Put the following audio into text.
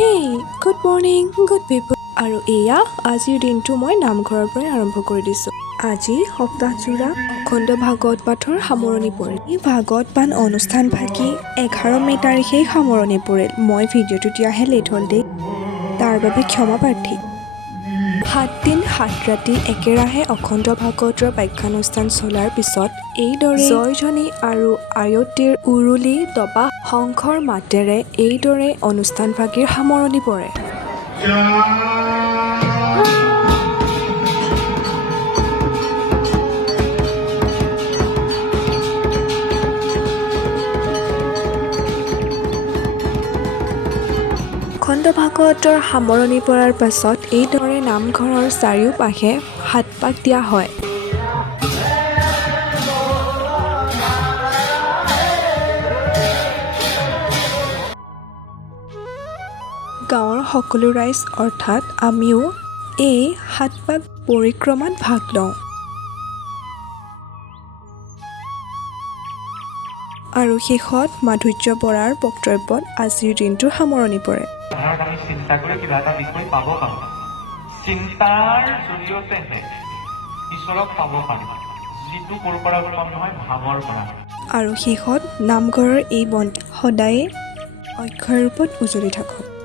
Hey good morning good পিপল আৰু এয়া আজিৰ দিনটো মই নামঘৰৰ পৰাই আৰম্ভ কৰি দিছোঁ। আজি সপ্তাহজোৰা অখণ্ড ভাগৱত পাঠৰ সামৰণি পৰিল। এই ভাগৱত পাঠ অনুষ্ঠানভাগি 11 মে' তাৰিখেই সামৰণি পৰিল। মই ভিডিঅ'টো দিয়াহে লেট হ'ল দেই, তাৰ বাবে ক্ষমা প্ৰাৰ্থী। 7 দিন 7 ৰাতি একেৰাহে অখণ্ড ভাগৱতৰ বাখ্যানুষ্ঠান চলাৰ পিছত এইদৰে জয়ধ্বনি আৰু আয়তিৰ উৰুলি দবা শংখৰ মাতেৰে এইদৰে অনুষ্ঠানভাগিৰ সামৰণি পৰে। অখণ্ড ভাগৱতৰ সামৰণি পৰাৰ পাছত এইদৰে নামঘৰৰ চাৰিওপাশে 7 পাক দিয়া হয়। গাঁৱৰ সকলো ৰাইজ অৰ্থাৎ আমিও এই 7 পাক পৰিক্ৰমাত ভাগ লওঁ। আৰু শেষত মাধুৰ্য বৰাৰ বক্তব্যত আজিৰ দিনটোৰ সামৰণি পৰে। আমি চিন্তা কৰি কিবা এটা বিষয় পাব পাৰোঁ। চিন্তাৰ জৰিয়তেহে ঈশ্বৰক পাব পাৰোঁ, যিটো ক'ৰ পৰা উৎপন্ন হয়, ভাৱৰ পৰা। আৰু শেষত নামঘৰৰ এই বন্তি সদায়ে অক্ষয় ৰূপত উজ্বলি থাকক।